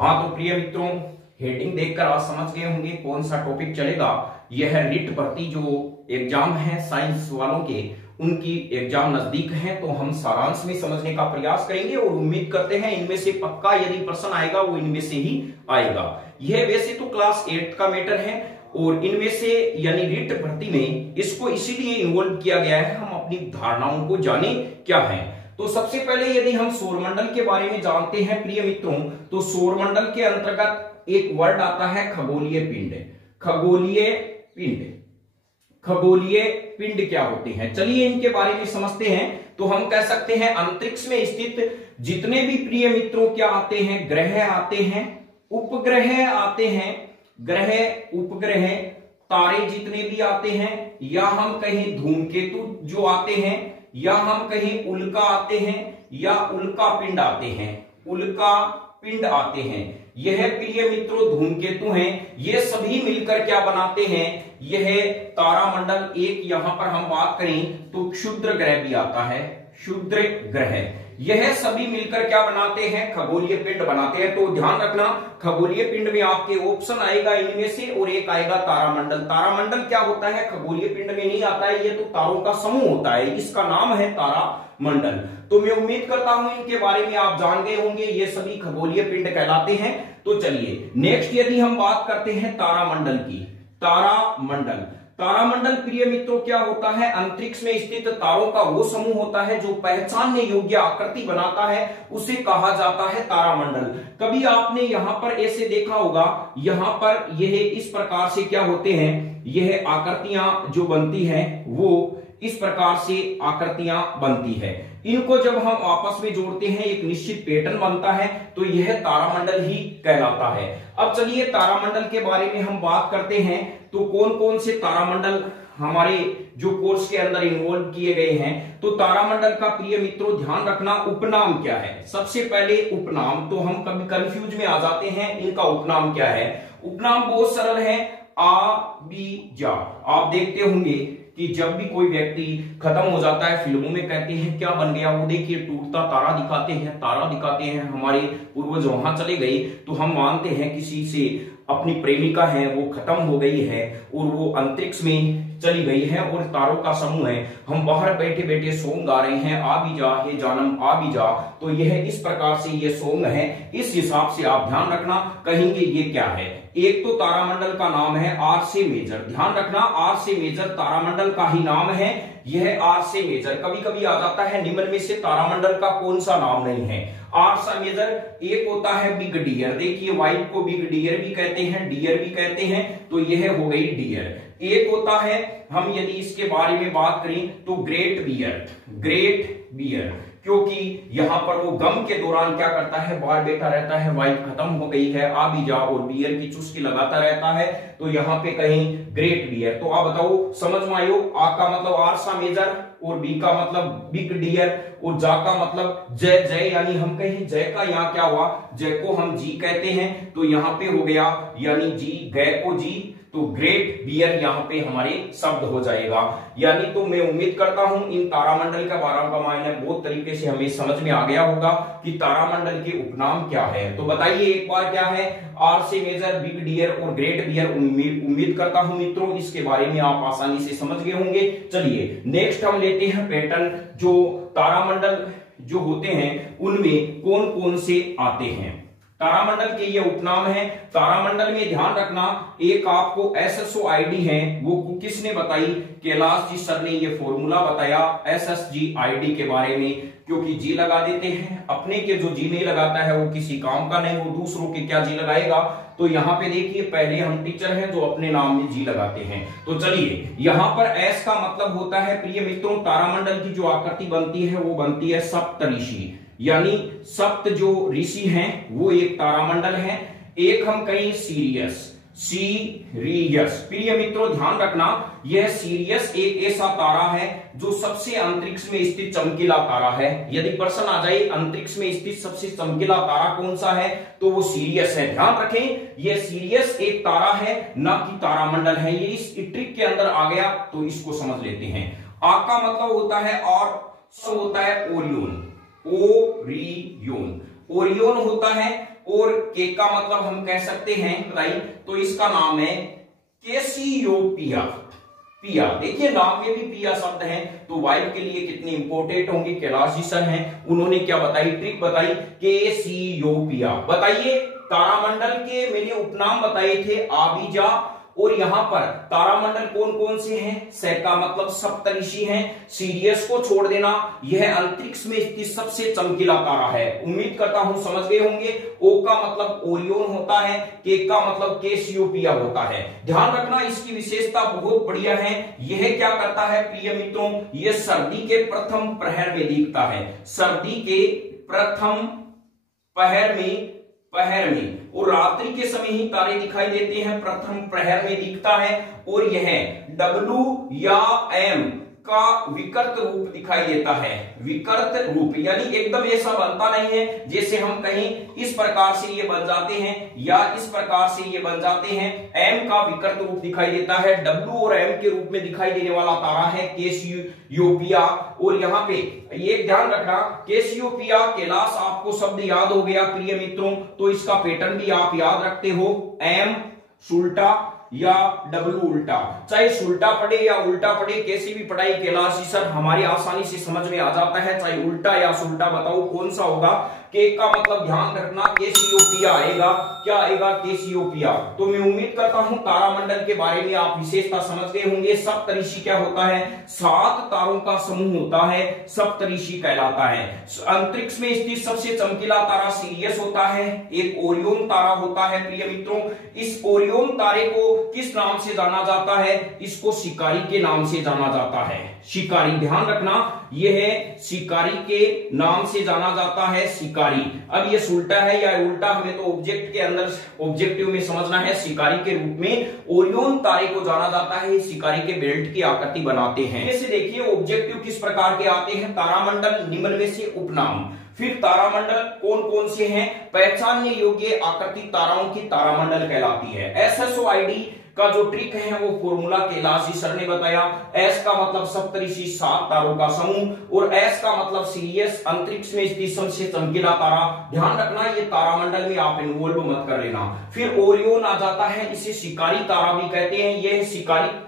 हाँ तो प्रिय मित्रों, हेडिंग देखकर आप समझ गए होंगे कौन सा टॉपिक चलेगा। यह रिट भर्ती जो एग्जाम है साइंस वालों के, उनकी एग्जाम नजदीक है, तो हम सारांश में समझने का प्रयास करेंगे और उम्मीद करते हैं इनमें से पक्का यदि प्रश्न आएगा वो इनमें से ही आएगा। यह वैसे तो क्लास 8 का मैटर है और इनमें से यानी रिट भर्ती में इसको इसीलिए इन्वॉल्व किया गया है हम अपनी धारणाओं को जाने क्या है। तो सबसे पहले यदि हम सौरमंडल के बारे में जानते हैं प्रिय मित्रों, तो सौरमंडल के अंतर्गत एक वर्ड आता है खगोलीय पिंड। खगोलीय पिंड, खगोलीय पिंड क्या होते हैं, चलिए इनके बारे में समझते हैं। तो हम कह सकते हैं अंतरिक्ष में स्थित जितने भी प्रिय मित्रों क्या आते हैं, ग्रह आते हैं, उपग्रह आते हैं, ग्रह उपग्रह, तारे जितने भी आते हैं, या हम कहीं धूमकेतु जो आते हैं, या हम कहीं उल्का आते हैं, या उल्का पिंड आते हैं, उल्का पिंड आते हैं। यह प्रिय मित्रों धूमकेतु हैं। ये सभी मिलकर क्या बनाते हैं, यह तारामंडल। एक यहां पर हम बात करें तो क्षुद्र ग्रह भी आता है, क्षुद्र ग्रह। यह सभी मिलकर क्या बनाते हैं, खगोलीय पिंड बनाते हैं। तो ध्यान रखना खगोलीय पिंड में आपके ऑप्शन आएगा इनमें से और एक आएगा तारामंडल। तारामंडल क्या होता है, खगोलीय पिंड में नहीं आता है, ये तो तारों का समूह होता है, इसका नाम है तारामंडल। तो मैं उम्मीद करता हूं इनके बारे में आप जान गए होंगे, ये सभी खगोलीय पिंड कहलाते हैं। तो चलिए नेक्स्ट यदि हम बात करते हैं तारामंडल की। तारामंडल, तारामंडल प्रिय मित्रों क्या होता है, अंतरिक्ष में स्थित तारों का वो समूह होता है जो पहचानने योग्य आकृति बनाता है, उसे कहा जाता है तारामंडल। कभी आपने यहां पर ऐसे देखा होगा, यहां पर यह इस प्रकार से क्या होते हैं, यह आकृतियां जो बनती हैं वो इस प्रकार से आकृतियां बनती है। इनको जब हम आपस में जोड़ते हैं एक निश्चित पैटर्न बनता है, तो यह तारामंडल ही कहलाता है। अब चलिए तारामंडल के बारे में हम बात करते हैं। तो कौन कौन से तारामंडल हमारे जो कोर्स के अंदर इन्वॉल्व किए गए हैं। तो तारामंडल का प्रिय मित्रों ध्यान रखना उपनाम क्या है। सबसे पहले उपनाम, तो हम कभी कंफ्यूज में आ जाते हैं, इनका उपनाम क्या है। उपनाम बहुत सरल है, आ बी जा। आप देखते होंगे कि जब भी कोई व्यक्ति खत्म हो जाता है, फिल्मों में कहते हैं क्या बन गया, वो देखिए टूटता तारा दिखाते हैं, तारा दिखाते हैं, हमारे पूर्वज वहां चले गए, तो हम मानते हैं किसी से अपनी प्रेमिका है वो खत्म हो गई है और वो अंतरिक्ष में चली गई है और तारों का समूह है। हम बाहर बैठे बैठे सॉन्ग गा रहे हैं, आ भी जा हे जानम आ भी जा। तो यह इस प्रकार से ये सॉन्ग है, इस हिसाब से आप ध्यान रखना कहेंगे ये क्या है। एक तो तारामंडल का नाम है आर से मेजर, ध्यान रखना आर से मेजर तारामंडल का ही नाम है, यह आर से मेजर। कभी कभी आ जाता है निम्न में से तारामंडल का कौन सा नाम नहीं है। आर से मेजर एक होता है बिग डियर, देखिए व्हाइट को बिग डियर भी कहते हैं, डियर भी कहते हैं, तो यह हो गई डियर। एक होता है, हम यदि इसके बारे में बात करें तो ग्रेट बियर, ग्रेट बियर, क्योंकि यहां पर वो गम के दौरान क्या करता है, बाहर बैठा रहता है, वाइफ खत्म हो गई है, आ भी जा, और बियर की चुस्की लगाता रहता है, तो यहाँ पे कहीं ग्रेट बियर। तो आप बताओ समझ में आयो, आ का मतलब आरसा मेजर और बी का मतलब बिग डियर और जा का मतलब जय, जय यानी हम कहें जय का यहाँ क्या हुआ, जय को हम जी कहते हैं, तो यहाँ पे हो गया यानी जी, गय को जी, तो ग्रेट बियर यहाँ पे हमारे शब्द हो जाएगा। यानी तो मैं उम्मीद करता हूं इन तारामंडल का मायने बहुत तरीके से हमें समझ में आ गया होगा कि तारामंडल के उपनाम क्या है। तो बताइए एक बार क्या है, आर से मेजर, बिग डियर और ग्रेट बियर। उम्मीद करता हूं मित्रों इसके बारे में आप आसानी से समझ गए होंगे। चलिए नेक्स्ट हम लेते हैं पैटर्न, जो तारामंडल जो होते हैं उनमें कौन कौन से आते हैं। तारामंडल के ये उपनाम है। तारामंडल में ध्यान रखना एक आपको SSOID है, वो किसने बताई, कैलाश जी सर ने ये फॉर्मूला बताया SSGID के बारे में, क्योंकि जी लगा देते हैं, अपने के जो जी नहीं लगाता है वो किसी काम का नहीं, वो दूसरों के क्या जी लगाएगा। तो यहाँ पे देखिए पहले हम टीचर हैं जो अपने नाम में जी लगाते हैं। तो चलिए यहाँ पर S का मतलब होता है प्रिय मित्रों, तारामंडल की जो आकृति बनती है वो बनती है सप्तऋषि, यानी सप्त जो ऋषि हैं वो एक तारामंडल है। एक हम कहीं सीरियस, सीरियस प्रिय मित्रों ध्यान रखना, यह सीरियस एक ऐसा तारा है जो सबसे अंतरिक्ष में स्थित चमकीला तारा है। यदि प्रश्न आ जाए अंतरिक्ष में स्थित सबसे चमकीला तारा कौन सा है, तो वो सीरियस है। ध्यान रखें यह सीरियस एक तारा है, न कि तारामंडल है। ये इस ट्रिक के अंदर आ गया तो इसको समझ लेते हैं। आ का मतलब होता है और, सो होता है ओरियन, ओरियोन, ओरियोन होता है। और के का मतलब हम कह सकते हैं राइट, तो इसका नाम है कैसियोपिया। पिया, देखिए नाम में भी पिया शब्द है, तो वाइफ के लिए कितने इंपॉर्टेंट होंगे। कैलाश जी सर हैं, उन्होंने क्या बताई, ट्रिक बताई, कैसियोपिया। बताइए तारामंडल के मैंने उपनाम बताए थे आबिजा, और यहां पर तारामंडल कौन कौन से हैं, से का मतलब सप्तऋषि हैं। सीरियस को छोड़ देना, यह अंतरिक्ष में स्थित सबसे चमकीला तारा है। उम्मीद करता हूं समझ गए होंगे। ओ का मतलब ओरियोन होता है, के का मतलब कैसियोपिया होता है। ध्यान रखना इसकी विशेषता बहुत बढ़िया है। यह क्या करता है प्रिय मित्रों, यह सर्दी के प्रथम प्रहर में दिखता है, सर्दी के प्रथम पहर में और रात्रि के समय ही तारे दिखाई देते हैं, प्रथम प्रहर में दिखता है। और यह W या M का विकृत रूप दिखाई देता है, विकृत रूप यानी एकदम ऐसा बनता नहीं है जैसे हम कहीं इस प्रकार से ये बन जाते हैं या इस प्रकार से ये बन जाते हैं। M का विकृत रूप दिखाई देता है, W और M के रूप में दिखाई देने वाला तारा है कैसियोपिया। और यहाँ पे ये ध्यान रखना, कैसियोपिया कैलाश आपको शब्द याद हो गया प्रिय मित्रों, तो इसका पैटर्न भी आप याद रखते हो, M सुल्टा या W उल्टा, चाहे सुल्टा पढ़े या उल्टा पढ़े, कैसी भी पढ़ाई कैलाशी सर हमारी आसानी से समझ में आ जाता है, चाहे उल्टा या सुल्टा बताओ कौन सा होगा। के का मतलब ध्यान रखना कैसियोपिया आएगा, क्या आएगा कैसियोपिया। तो मैं उम्मीद करता हूं तारामंडल के बारे में आप विशेषता समझ गए होंगे। सप्तऋषि क्या होता है, 7 तारों का समूह होता है, सप्तऋषि कहलाता है। अंतरिक्ष में स्थित सबसे चमकीला तारा सीरियस होता है, एक ओरियोन तारा होता है प्रिय मित्रों। इस ओरियोन तारे को किस नाम से जाना जाता है, इसको शिकारी के नाम से जाना जाता है, शिकारी। ध्यान रखना यह शिकारी के नाम से जाना जाता है, शिकारी। अब ये उल्टा है या उल्टा हमें तो ऑब्जेक्ट के अंदर ऑब्जेक्टिव में समझना है। शिकारी के रूप में ओरियोन तारे को जाना जाता है, शिकारी के बेल्ट की आकृति बनाते हैं। जैसे देखिए ऑब्जेक्टिव किस प्रकार के आते हैं, तारामंडल निम्न में से उपनाम, फिर तारामंडल कौन कौन से हैं, पहचानने योग्य आकृति ताराओं की तारामंडल कहलाती है। SSOID का जो ट्रिक है वो फॉर्मूला कैलाश जी सर ने बताया। S का मतलब सप्तऋषि 7 तारों का समूह, और S का मतलब सीरियस अंतरिक्ष में स्थित सबसे चमकीला तारा। ध्यान रखना ये तारामंडल में आप इन्वॉल्व मत कर लेना। फिर ओरियोन आ जाता है, इसे शिकारी तारा भी कहते हैं, यह शिकारी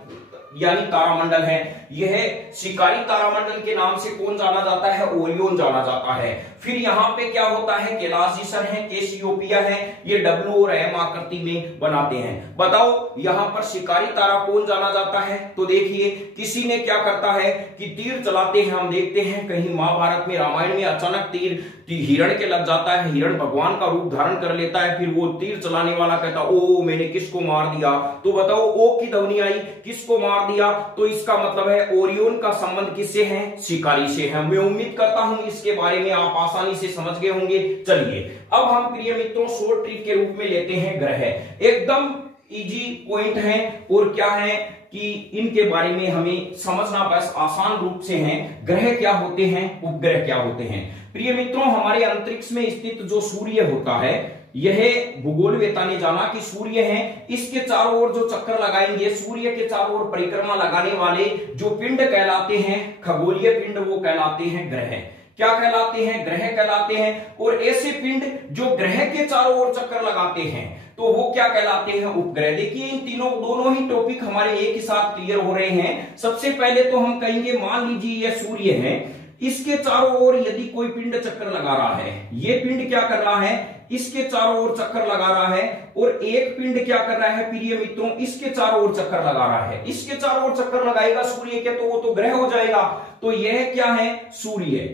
यानी तारामंडल है। यह शिकारी तारामंडल के नाम से कौन जाना जाता है, ओरियोन जाना जाता है। फिर यहाँ पे क्या होता है, कैलाश जी सर है, कैसियोपिया है, ये W और M आकृति में बनाते हैं। बताओ यहाँ पर शिकारी तारा कौन जाना जाता है, तो देखिए किसी ने क्या करता है कि तीर चलाते हैं। हम देखते हैं कहीं महाभारत में, रामायण में अचानक तीर हिरण के लग जाता है, हिरण भगवान का रूप धारण कर लेता है, फिर वो तीर चलाने वाला कहता ओ मैंने किसको मार दिया। तो बताओ ओ की ध्वनि आई, किसको मार दिया, तो इसका मतलब है ओरियोन का संबंध किससे है, शिकारी से है। मैं उम्मीद करता हूं इसके बारे में आप आसानी से समझ गए होंगे। चलिए अब हम प्रिय मित्रों शॉर्ट ट्रिक के रूप में लेते हैं ग्रह, एकदम इजी पॉइंट है, और क्या है कि इनके बारे में हमें समझना बस आसान रूप से है। ग्रह क्या होते हैं, उपग्रह क्या होते हैं। प्रिय मित्रों हमारे अंतरिक्ष में स्थित जो सूर्य होता है, यह भूगोलवेता ने जाना कि सूर्य है, इसके चारों ओर जो चक्कर लगाएंगे, सूर्य के चारों ओर परिक्रमा लगाने वाले जो पिंड कहलाते हैं, खगोलीय पिंड, वो कहलाते हैं ग्रह। क्या कहलाते हैं, ग्रह कहलाते हैं। और ऐसे पिंड जो ग्रह के चारों ओर चक्कर लगाते हैं तो वो क्या कहलाते हैं, उपग्रह। देखिए इन दोनों ही टॉपिक हमारे एक ही साथ क्लियर हो रहे हैं। सबसे पहले तो हम कहेंगे, मान लीजिए यह सूर्य है, इसके चारों ओर यदि कोई पिंड चक्कर लगा रहा है, ये पिंड क्या कर रहा है, इसके चारों ओर चक्कर लगा रहा है, और एक पिंड क्या कर रहा है प्रिय मित्रों, इसके चारों ओर चक्कर लगा रहा है। इसके चारों ओर चक्कर लगाएगा सूर्य के, तो वो तो ग्रह हो जाएगा। तो यह क्या है, सूर्य,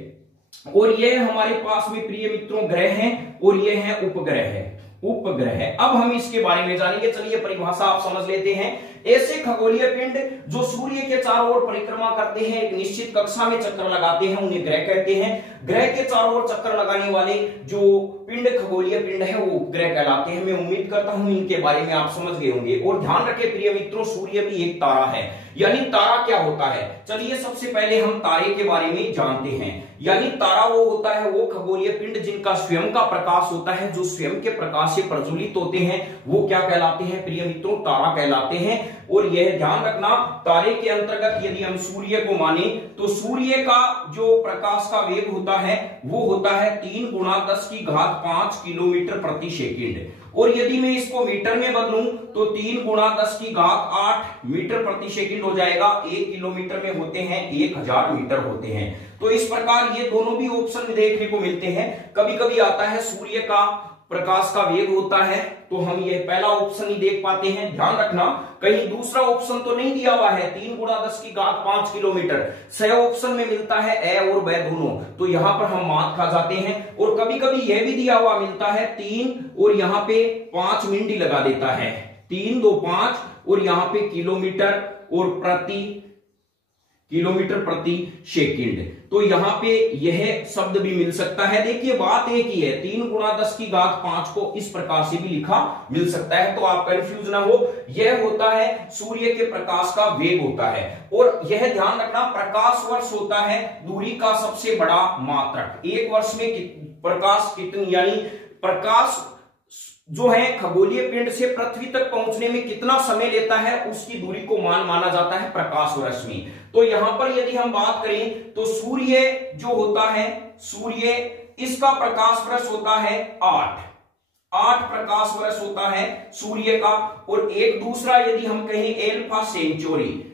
और यह हमारे पास में प्रिय मित्रों ग्रह हैं, और यह है उपग्रह है, उपग्रह। अब हम इसके बारे में जानेंगे। चलिए परिभाषा आप समझ लेते हैं। ऐसे खगोलीय पिंड जो सूर्य के चारों ओर परिक्रमा करते हैं, एक निश्चित कक्षा में चक्कर लगाते हैं, उन्हें ग्रह कहते हैं। ग्रह के चारों ओर चक्कर लगाने वाले जो पिंड खगोलीय पिंड है वो उपग्रह कहलाते हैं। मैं उम्मीद करता हूं इनके बारे में आप समझ गए होंगे। और ध्यान रखें प्रिय मित्रों, सूर्य भी एक तारा है। यानी तारा क्या होता है, चलिए सबसे पहले हम तारे के बारे में जानते हैं। यानी तारा वो होता है, वो खगोलीय पिंड जिनका स्वयं का प्रकाश होता है, जो स्वयं के प्रकाश से प्रज्वलित होते हैं, वो क्या कहलाते हैं प्रिय मित्रों, तारा कहलाते हैं। और यह ध्यान रखना, तारे के अंतर्गत यदि हम सूर्य को माने तो सूर्य का जो प्रकाश का वेग होता है वो होता है 3 × 10⁵ किलोमीटर प्रति सेकंड। और यदि मैं इसको मीटर में बदलूं तो 3 × 10⁸ मीटर प्रति सेकंड हो जाएगा। 1 किलोमीटर में होते हैं 1000 मीटर होते हैं। तो इस प्रकार ये दोनों भी ऑप्शन देखने को मिलते हैं। कभी कभी आता है सूर्य का प्रकाश का वेग होता है तो हम ये पहला ऑप्शन ही देख पाते हैं। ध्यान रखना कहीं दूसरा ऑप्शन तो नहीं दिया हुआ है 3 × 10⁵ किलोमीटर, सही ऑप्शन में मिलता है ए और ब दोनों, तो यहां पर हम मात खा जाते हैं। और कभी कभी यह भी दिया हुआ मिलता है 3 और यहां पे 5 मिनट ही लगा देता है, 3 2 5 और यहां पे किलोमीटर और किलोमीटर प्रति सेकंड, तो यहां पे यह शब्द भी मिल सकता है। देखिए बात एक ही है, 3 × 10⁵ को इस प्रकार से भी लिखा मिल सकता है, तो आप कंफ्यूज ना हो। यह होता है सूर्य के प्रकाश का वेग होता है। और यह ध्यान रखना प्रकाश वर्ष होता है दूरी का सबसे बड़ा मात्रक। एक वर्ष में प्रकाश कितनी, यानी प्रकाश जो है खगोलीय पिंड से पृथ्वी तक पहुंचने में कितना समय लेता है उसकी दूरी को माना जाता है प्रकाश वर्ष में। तो यहां पर यदि हम बात करें तो सूर्य जो होता है, सूर्य इसका प्रकाश वर्ष होता है 8 प्रकाश वर्ष होता है सूर्य का। और एक दूसरा यदि हम कहें एल्फा सेंट्योरी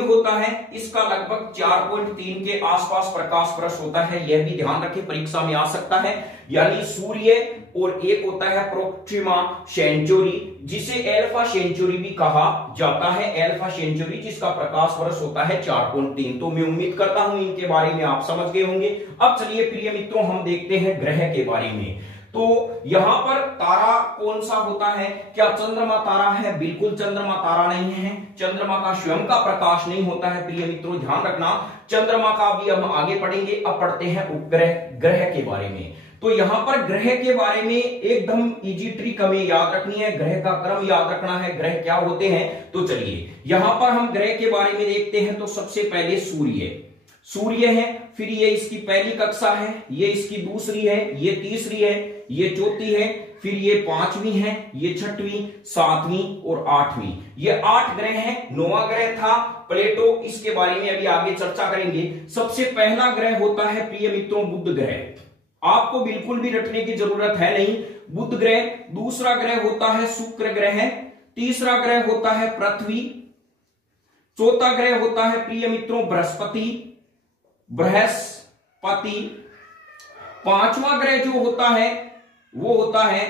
होता है, इसका लगभग 4.3 के आसपास प्रकाश वर्ष होता है। यह भी ध्यान रखें परीक्षा में आ सकता है। यानी सूर्य और एक होता है प्रोक्सिमा सेंचुरी जिसे एल्फा सेंचुरी भी कहा जाता है, एल्फा सेंचुरी जिसका प्रकाश वर्ष होता है 4.3। तो मैं उम्मीद करता हूं इनके बारे में आप समझ गए होंगे। अब चलिए प्रिय मित्रों हम देखते हैं ग्रह के बारे में। तो यहां पर तारा कौन सा होता है, क्या चंद्रमा तारा है? बिल्कुल चंद्रमा तारा नहीं है, चंद्रमा का स्वयं का प्रकाश नहीं होता है प्रिय मित्रों, ध्यान रखना। चंद्रमा का भी हम आगे पढ़ेंगे। अब पढ़ते हैं उपग्रह, ग्रह के बारे में। तो यहां पर ग्रह के बारे में एकदम इजी ट्रिक हमें याद रखनी है, ग्रह का क्रम याद रखना है, ग्रह क्या होते हैं। तो चलिए यहां पर हम ग्रह के बारे में देखते हैं। तो सबसे पहले सूर्य है, फिर ये इसकी पहली कक्षा है, ये इसकी दूसरी है, ये तीसरी है, ये चौथी है, फिर ये 5वीं है, ये 6वीं, 7वीं और 8वीं। ये 8 ग्रह हैं। 9वां ग्रह था प्लेटो, इसके बारे में अभी आगे चर्चा करेंगे। सबसे पहला ग्रह होता है प्रिय मित्रों बुध ग्रह, आपको बिल्कुल भी रटने की जरूरत है नहीं, बुध ग्रह। दूसरा ग्रह होता है शुक्र ग्रह, तीसरा ग्रह होता है पृथ्वी, चौथा ग्रह होता है प्रिय मित्रों बृहस्पति। 5वां ग्रह जो होता है वो होता है,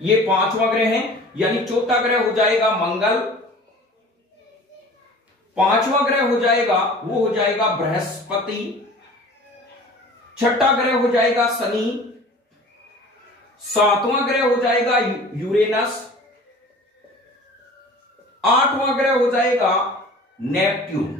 ये 5वां ग्रह है, यानी चौथा ग्रह हो जाएगा मंगल, 5वां ग्रह हो जाएगा वो हो जाएगा बृहस्पति, 6ठा ग्रह हो जाएगा शनि, 7वां ग्रह हो जाएगा यूरेनस, 8वां ग्रह हो जाएगा नेपट्यून।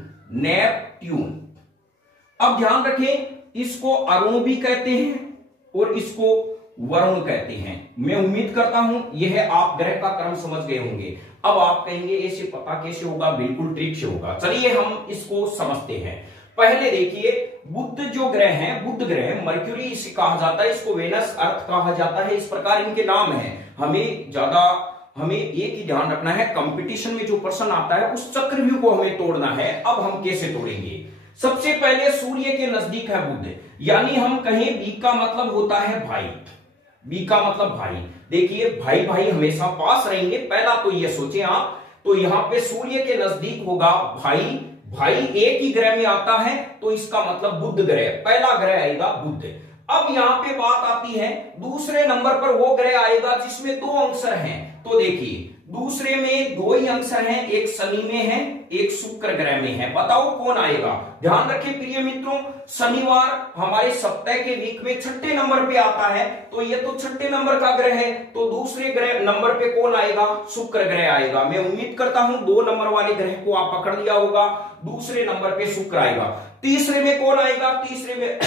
अब ध्यान रखें इसको अरुण भी कहते हैं और इसको वरुण कहते हैं। मैं उम्मीद करता हूं यह आप ग्रह का क्रम समझ गए होंगे। अब आप कहेंगे ऐसे पता कैसे होगा, बिल्कुल ट्रिक से होगा। चलिए हम इसको समझते हैं। पहले देखिए बुध जो ग्रह है, बुध ग्रह मर्क्यूरी इसे कहा जाता है, इसको वेनस अर्थ कहा जाता है, इस प्रकार इनके नाम है। हमें एक ही ध्यान रखना है, कंपटीशन में जो प्रश्न आता है उस चक्रव्यूह को हमें तोड़ना है। अब हम कैसे तोड़ेंगे? सबसे पहले सूर्य के नजदीक है बुध, यानी हम कहें बी का मतलब होता है भाई, बी का मतलब भाई। देखिए भाई भाई हमेशा पास रहेंगे, पहला तो ये सोचें आप। तो यहां पे सूर्य के नजदीक होगा भाई, भाई एक ही ग्रह में आता है तो इसका मतलब बुध ग्रह, पहला ग्रह आएगा बुध। अब यहां पे बात आती है दूसरे नंबर पर वो ग्रह आएगा जिसमें 2 अंशर हैं। तो देखिए दूसरे में 2 ही अंशर हैं, एक शनि में है, एक शुक्र ग्रह में है। बताओ कौन आएगा? ध्यान रखिए प्रिय मित्रों, शनिवार हमारे सप्ताह के वीक में 6ठे नंबर पे आता है, तो ये तो 6ठे नंबर का ग्रह है, तो दूसरे ग्रह नंबर पे कौन आएगा? शुक्र ग्रह आएगा। मैं उम्मीद करता हूं 2 नंबर वाले ग्रह को आप पकड़ लिया होगा, दूसरे नंबर पे शुक्र आएगा। तीसरे में कौन आएगा? तीसरे में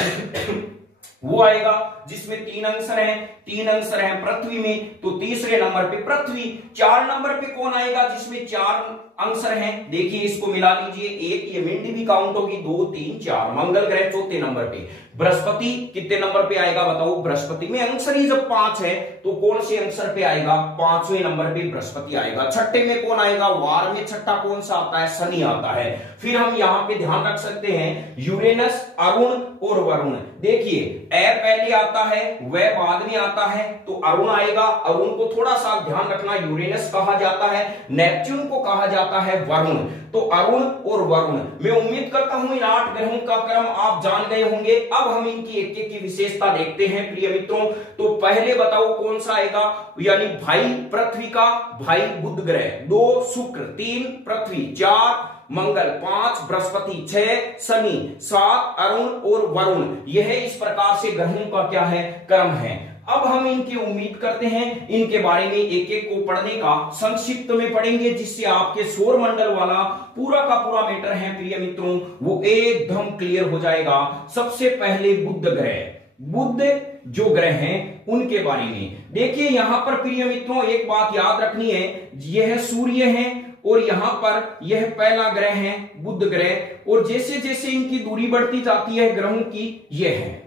वो आएगा जिसमें 3 अंसर हैं, 3 अंसर हैं पृथ्वी में, तो तीसरे नंबर पे पृथ्वी। 4 नंबर पे कौन आएगा जिसमें 4 अंसर हैं, देखिए इसको मिला लीजिए, एक ये मिनट भी काउंट होगी, 2 3 4, मंगल ग्रह चौथे नंबर पे। बृहस्पति कितने नंबर पे आएगा बताओ, बृहस्पति में अंसर ही जब 5 है तो कौन से अंसर पे आएगा, 5वें नंबर पे बृहस्पति आएगा। छठे में कौन आएगा, वार में छठा कौन सा आता है, शनि आता है। फिर हम यहां पे ध्यान रख सकते हैं यूरेनस, अरुण और वरुण। देखिए ए पहले आता है, वह बाद में आता है, तो अरुण आएगा। अरुण को थोड़ा सा ध्यान रखना, यूरेनस कहा जाता है, नेपच्यून को कहा जाता है वरुण। तो अरुण और वरुण, मैं उम्मीद करता हूं इन 8 ग्रहों का क्रम आप जान गए होंगे। अब हम इनकी एक एक की विशेषता देखते हैं प्रिय मित्रों। तो पहले बताओ कौन सा आएगा, यानी भाई पृथ्वी का भाई बुध ग्रह, 2 शुक्र, 3 पृथ्वी, 4 मंगल, 5 बृहस्पति, 6 शनि, 7 अरुण और वरुण। यह इस प्रकार से ग्रहों का क्या है, क्रम है। अब हम इनकी उम्मीद करते हैं इनके बारे में एक एक को पढ़ने का संक्षिप्त में पढ़ेंगे, जिससे आपके सौर मंडल वाला पूरा का पूरा मैटर है प्रिय मित्रों वो एकदम क्लियर हो जाएगा। सबसे पहले बुध ग्रह, बुध जो ग्रह हैं उनके बारे में देखिए। यहां पर प्रिय मित्रों एक बात याद रखनी है, यह सूर्य है और यहां पर यह पहला ग्रह है बुध ग्रह, और जैसे जैसे इनकी दूरी बढ़ती जाती है ग्रहों की, यह है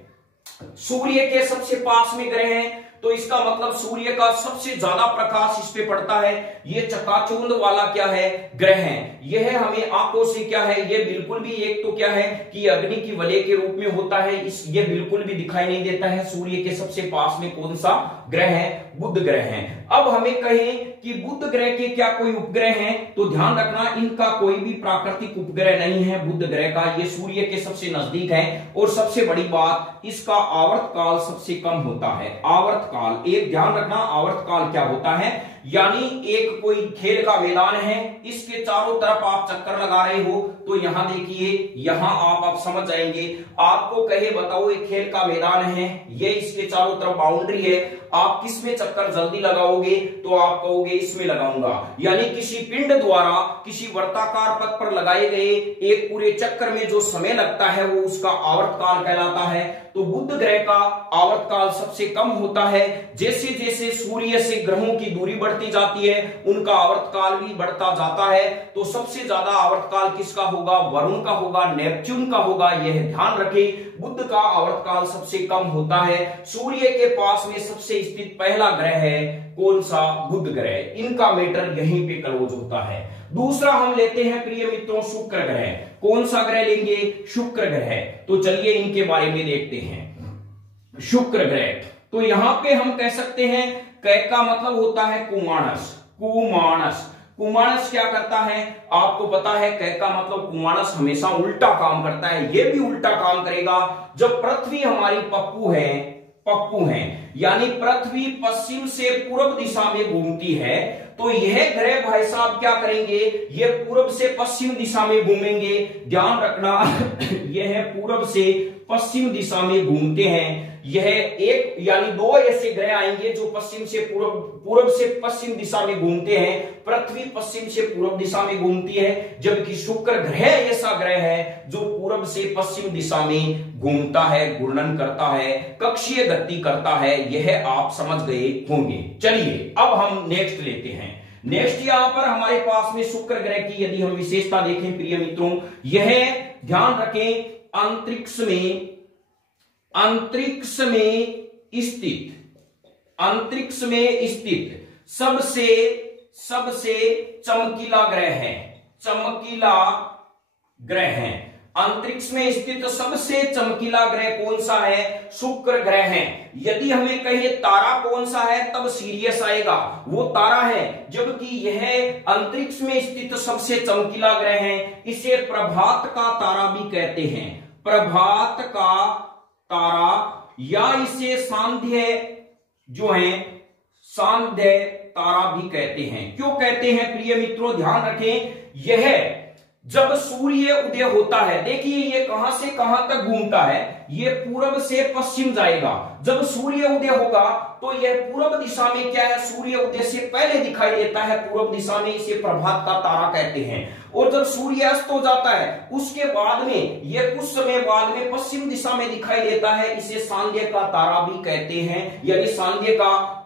सूर्य के सबसे पास में ग्रह है, तो इसका मतलब सूर्य का सबसे ज्यादा प्रकाश इस पे पड़ता है। ये चकाचौंध वाला क्या है, ग्रह है। यह हमें आंखों से क्या है, ये बिल्कुल भी एक तो क्या है कि अग्नि की वलय के रूप में होता है, इस ये बिल्कुल भी दिखाई नहीं देता है। सूर्य के सबसे पास में कौन सा ग्रह है, बुध ग्रह है। अब हमें कहें कि बुध ग्रह के क्या कोई उपग्रह हैं, तो ध्यान रखना इनका कोई भी प्राकृतिक उपग्रह नहीं है बुध ग्रह का, ये सूर्य के सबसे नजदीक है। और सबसे बड़ी बात, इसका आवर्त काल सबसे कम होता है। आवर्त काल, एक ध्यान रखना, आवर्त काल क्या होता है, यानी एक कोई खेल का मैदान है, इसके चारों तरफ आप चक्कर लगा रहे हो, तो यहां देखिए, यहां आप समझ जाएंगे। आपको कहे बताओ एक खेल का मैदान है, ये इसके चारों तरफ बाउंड्री है, आप किस में चक्कर जल्दी लगाओगे, तो आप कहोगे इसमें लगाऊंगा। यानी किसी पिंड द्वारा किसी वर्ताकार पथ पर लगाए गए एक पूरे चक्कर में जो समय लगता है वो उसका आवर्त काल कहलाता है। तो बुध ग्रह का आवर्त काल सबसे कम होता है। जैसे जैसे सूर्य से ग्रहों की दूरी बढ़ती जाती है उनका आवर्त काल भी बढ़ता जाता है। तो सबसे ज्यादा आवर्त काल किसका होगा, वरुण का होगा, नेपच्यून का होगा, यह ध्यान रखें। बुध का आवर्त काल सबसे कम होता है। सूर्य के पास में सबसे स्थित पहला ग्रह है कौन सा, बुध ग्रह। इनका मैटर यहीं पे क्लोज होता है। दूसरा हम लेते हैं प्रिय मित्रों शुक्र ग्रह। कौन सा ग्रह लेंगे, शुक्र ग्रह। तो चलिए इनके बारे में देखते हैं। शुक्र ग्रह, तो यहां पे हम कह सकते हैं कै का मतलब होता है कुमानस। कुमानस, कुमानस क्या करता है आपको पता है, कै का मतलब कुमानस हमेशा उल्टा काम करता है। ये भी उल्टा काम करेगा जब पृथ्वी हमारी पप्पू है, यानी पृथ्वी पश्चिम से पूर्व दिशा में घूमती है, तो यह ग्रह भाई साहब क्या करेंगे, ये पूर्व से पश्चिम दिशा में घूमेंगे। ध्यान रखना यह पूर्व से पश्चिम दिशा में घूमते हैं। यह एक यानी 2 ऐसे ग्रह आएंगे जो पश्चिम से पूर्व से पश्चिम दिशा में घूमते हैं। पृथ्वी पश्चिम से पूर्व दिशा में घूमती है, जबकि शुक्र ग्रह ऐसा ग्रह है जो पूर्व से पश्चिम दिशा में घूमता है, घूर्णन करता है, कक्षीय गति करता है। यह आप समझ गए होंगे। चलिए अब हम नेक्स्ट लेते हैं। नेक्स्ट यहां पर हमारे पास में शुक्र ग्रह की यदि हम विशेषता देखें प्रिय मित्रों, यह ध्यान रखें अंतरिक्ष में स्थित सबसे चमकीला ग्रह है। चमकीला ग्रह है, अंतरिक्ष में स्थित सबसे चमकीला ग्रह कौन सा है, शुक्र ग्रह है। यदि हमें कहिए तारा कौन सा है, तब सीरियस आएगा, वो तारा है। जबकि यह अंतरिक्ष में स्थित सबसे चमकीला ग्रह है। इसे प्रभात का तारा भी कहते हैं, प्रभात का तारा, या इसे सांध्य जो है सांध्य तारा भी कहते हैं। क्यों कहते हैं प्रिय मित्रों, ध्यान रखें, यह जब सूर्य उदय होता है, देखिए ये कहां से कहां तक घूमता है, ये पूरब से पश्चिम जाएगा। जब सूर्य उदय होगा तो यह पूरब दिशा में क्या है, सूर्य उदय से पहले दिखाई देता है पूरब दिशा में, इसे प्रभात का तारा कहते हैं। और जब सूर्य अस्त हो जाता है उसके बाद में यह कुछ समय बाद में पश्चिम दिशा में दिखाई देता है, इसे सांध्य का तारा भी कहते हैं, यानी सांध्य का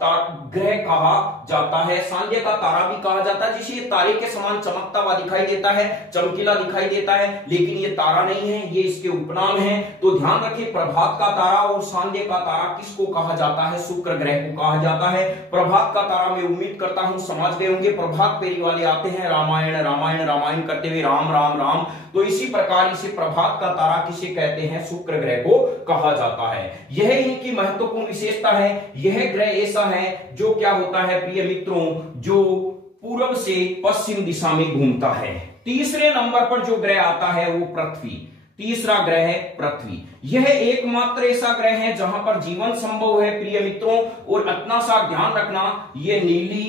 ग्रह कहा जाता है, सांध्य का तारा भी कहा जाता है, जिसे तारे के समान चमकता हुआ दिखाई देता है, चमकीला दिखाई देता है, लेकिन ये तारा नहीं है, ये इसके उपनाम है। तो ध्यान रखिए, प्रभात का तारा और सांध्य का तारा किसको कहा जाता है, शुक्र ग्रह को कहा जाता है। प्रभात का तारा मैं उम्मीद करता हूं समझ गए होंगे, प्रभात फेरी वाले आते हैं रामायण रामायण रामायण करते हुए राम राम राम, तो इसी प्रकार इसे प्रभात का तारा किसे कहते हैं, शुक्र ग्रह को कहा जाता है। यह इनकी महत्वपूर्ण विशेषता है, यह ग्रह ऐसा है जो क्या होता है प्रिय मित्रों, जो पूरब से पश्चिम दिशा में घूमता है। तीसरे नंबर पर जो ग्रह आता है वो पृथ्वी, तीसरा ग्रह है पृथ्वी। यह एकमात्र ऐसा ग्रह है जहां पर जीवन संभव है प्रिय मित्रों, और इतना सा ध्यान रखना, यह नीली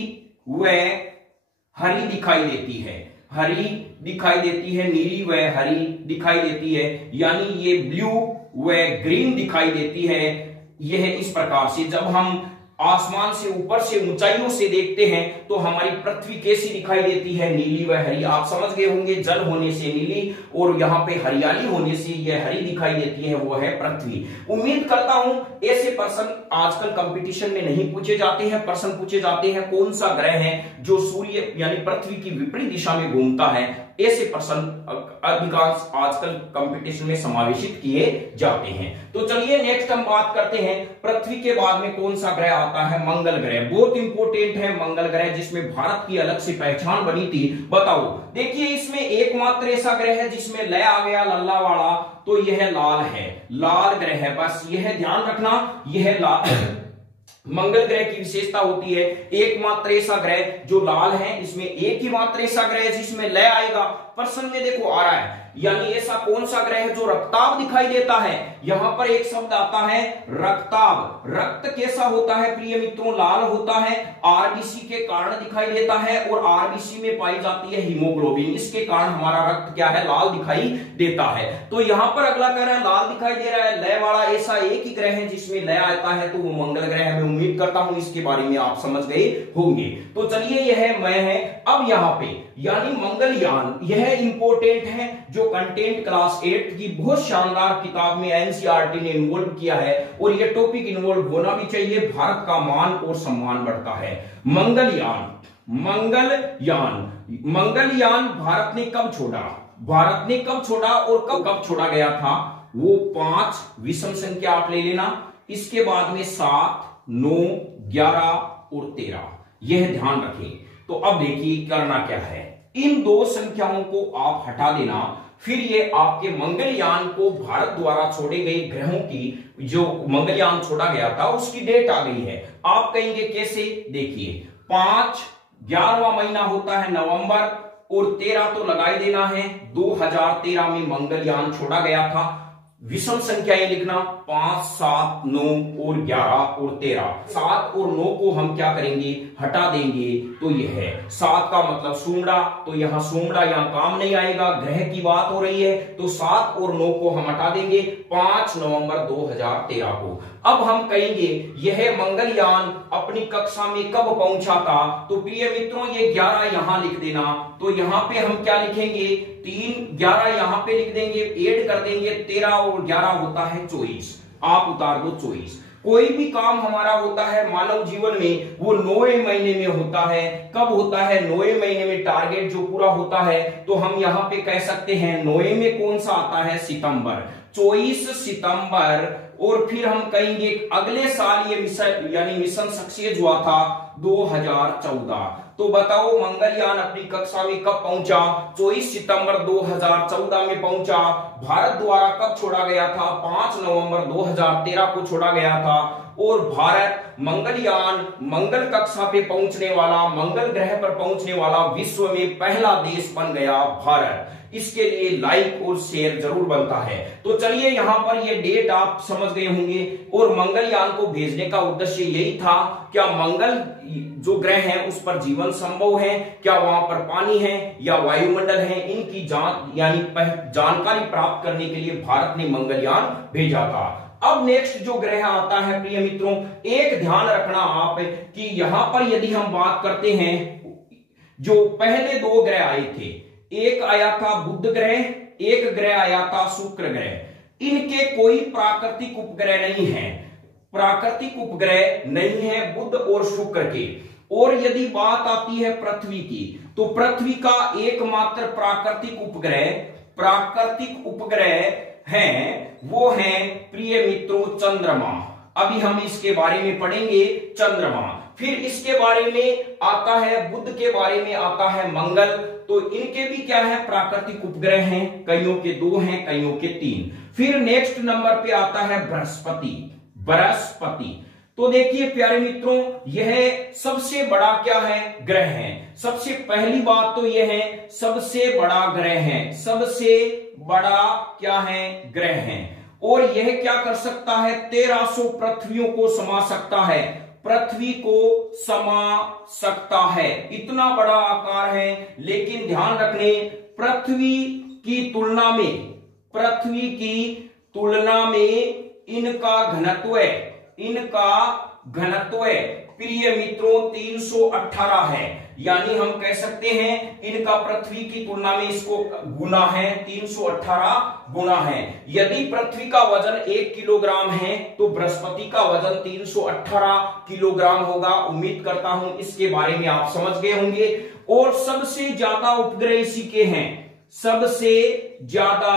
व हरी दिखाई देती है, हरी दिखाई देती है, नीली व हरी दिखाई देती है, यानी ये ब्लू व ग्रीन दिखाई देती है। यह इस प्रकार से जब हम आसमान से ऊपर से ऊंचाइयों से देखते हैं तो हमारी पृथ्वी कैसी दिखाई देती है, नीली व हरी। आप समझ गए होंगे, जल होने से नीली और यहाँ पे हरियाली होने से यह हरी दिखाई देती है, वो है पृथ्वी। उम्मीद करता हूं ऐसे प्रश्न आजकल कंपटीशन में नहीं पूछे जाते हैं, प्रश्न पूछे जाते हैं कौन सा ग्रह है जो सूर्य यानी पृथ्वी की विपरीत दिशा में घूमता है, ऐसे प्रश्न अधिकांश आजकल कंपटीशन में समावेशित किए जाते हैं। तो चलिए नेक्स्ट हम बात करते हैं, पृथ्वी के बाद में कौन सा ग्रह आता है, मंगल ग्रह। बहुत इंपॉर्टेंट है मंगल ग्रह, जिसमें भारत की अलग से पहचान बनी थी। बताओ, देखिए इसमें एकमात्र ऐसा ग्रह है जिसमें लय आ गया लल्ला वाला, तो यह लाल है, लाल ग्रह है, बस यह ध्यान रखना, यह लाल मंगल ग्रह की विशेषता होती है, एकमात्र ऐसा ग्रह जो लाल है, इसमें एक ही मात्र ऐसा ग्रह जिसमें लय आएगा। प्रश्न में देखो आ रहा है, यानी ऐसा कौन सा ग्रह है जो रक्ताभ दिखाई देता है, यहां पर एक शब्द आता है रक्ताभ। रक्त कैसा होता है प्रिय मित्रों, लाल होता है, आरबीसी के कारण दिखाई देता है, और आरबीसी में पाई जाती है हीमोग्लोबिन, इसके कारण हमारा रक्त क्या है, लाल दिखाई देता है। तो यहां पर अगला कह रहा है लाल दिखाई दे रहा है, लय वाला ऐसा एक ही ग्रह है जिसमें लय आता है, तो वो मंगल ग्रह है। मैं उम्मीद करता हूं इसके बारे में आप समझ गए होंगे। तो चलिए यह मैं है, अब यहां पे यानी मंगलयान, यह इंपॉर्टेंट है जो कंटेंट क्लास 8 की बहुत शानदार किताब में एनसीईआरटी ने इन्वॉल्व किया है, और यह टॉपिक इन्वॉल्व होना भी चाहिए, भारत का मान और सम्मान बढ़ता है। मंगलयान, मंगलयान, मंगलयान भारत ने कब छोड़ा, भारत ने कब छोड़ा और कब छोड़ा गया था, वो 5 विषम संख्या आप ले लेना, इसके बाद में 7, 9, 11 और 13, यह ध्यान रखें। तो अब देखिए करना क्या है, इन 2 संख्याओं को आप हटा देना, फिर ये आपके मंगलयान को भारत द्वारा छोड़े गए ग्रहों की, जो मंगलयान छोड़ा गया था उसकी डेट आ गई है। आप कहेंगे कैसे, देखिए 5 11वां महीना होता है नवंबर, और 13 तो लगाई देना है, 2013 में मंगलयान छोड़ा गया था। विषम संख्याएं लिखना, 5, 7, 9 और 11 और 13। 7 और 9 को हम क्या करेंगे, हटा देंगे, तो यह है 7 का मतलब सोमड़ा, तो यहां सोमड़ा यहां काम नहीं आएगा, ग्रह की बात हो रही है, तो 7 और 9 को हम हटा देंगे 5 नवंबर 2013 को। अब हम कहेंगे यह मंगलयान अपनी कक्षा में कब पहुंचा था, तो प्रिय मित्रों ये 11 यहां लिख देना, तो यहां पे हम क्या लिखेंगे, 3, 11 यहां पे लिख देंगे, ऐड कर देंगे, 13 और 11 होता है 24, आप उतार दो 24। कोई भी काम हमारा होता है मानव जीवन में वो 9वें महीने में होता है, कब होता है, 9वें महीने में टारगेट जो पूरा होता है, तो हम यहां पे कह सकते हैं 9वें में कौन सा आता है, सितंबर, 24 सितंबर। और फिर हम कहेंगे अगले साल ये मिशन यानी मिशन सक्सेस हुआ था 2014। तो बताओ मंगलयान अपनी कक्षा में कब पहुंचा, 24 सितंबर 2014 में पहुंचा। भारत द्वारा कब छोड़ा गया था, 5 नवंबर 2013 को छोड़ा गया था। और भारत मंगलयान मंगल कक्षा पे पहुंचने वाला, मंगल ग्रह पर पहुंचने वाला विश्व में पहला देश बन गया भारत। इसके लिए लाइक और शेयर जरूर बनता है। तो चलिए यहां पर ये डेट आप समझ गए होंगे। और मंगलयान को भेजने का उद्देश्य यही था, क्या मंगल जो ग्रह है उस पर जीवन संभव है, क्या वहां पर पानी है या वायुमंडल है, इनकी जांच यानी जानकारी प्राप्त करने के लिए भारत ने मंगलयान भेजा था। अब नेक्स्ट जो ग्रह आता है प्रिय मित्रों, एक ध्यान रखना आप कि यहां पर यदि हम बात करते हैं, जो पहले दो ग्रह आए थे, एक आया था बुध ग्रह, एक ग्रह आया था शुक्र ग्रह। इनके कोई प्राकृतिक उपग्रह नहीं है, प्राकृतिक उपग्रह नहीं है बुध और शुक्र के। और यदि बात आती है पृथ्वी की, तो पृथ्वी का एकमात्र प्राकृतिक उपग्रह है, वो है प्रिय मित्रों चंद्रमा। अभी हम इसके बारे में पढ़ेंगे चंद्रमा। फिर इसके बारे में आता है बुध, के बारे में आता है मंगल। तो इनके भी क्या है, प्राकृतिक उपग्रह हैं, कईयों के 2 हैं, कईयों के 3। फिर नेक्स्ट नंबर पे आता है बृहस्पति। तो देखिए प्यारे मित्रों, यह सबसे बड़ा क्या है, ग्रह है। सबसे पहली बात तो यह है, सबसे बड़ा ग्रह है, सबसे बड़ा क्या है, ग्रह है। और यह क्या कर सकता है, 1300 पृथ्वियों को समा सकता है, पृथ्वी को समा सकता है, इतना बड़ा आकार है। लेकिन ध्यान रखने, पृथ्वी की तुलना में इनका घनत्व प्रिय मित्रों 318 है। यानी हम कह सकते हैं इनका पृथ्वी की तुलना में इसको गुना है, 318 गुना है। यदि पृथ्वी का वजन 1 किलोग्राम है तो बृहस्पति का वजन 318 किलोग्राम होगा। उम्मीद करता हूं इसके बारे में आप समझ गए होंगे। और सबसे ज्यादा उपग्रह इसी के हैं, सबसे ज्यादा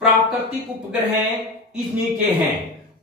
प्राकृतिक उपग्रह इन्हीं के हैं,